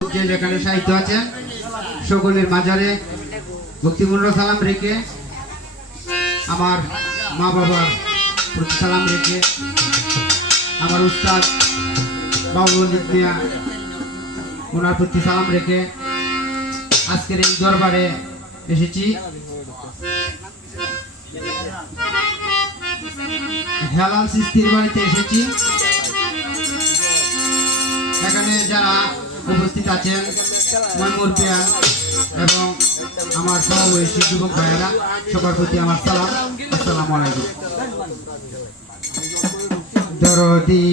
যেখানে সাহিত্য আছেন সকলের মাঝারে ভক্তিপূর্ণ সালাম রেখে আমার মা বাবার প্রতি সালাম রেখে আমার উস্তাদ বাবুল মিয়া ওনার প্রতি সালাম রেখে আজকের এই দরবারে এসেছি। হেলাল সিস্তির বাড়িতে এসেছি। এখানে যারা উপস্থিত আছেন ময়মুর পেয়া এবং আমার সহবয়সী যুবক ভাইয়েরা সবার প্রতি আমার সালাম, আসসালামু আলাইকুম। দরদি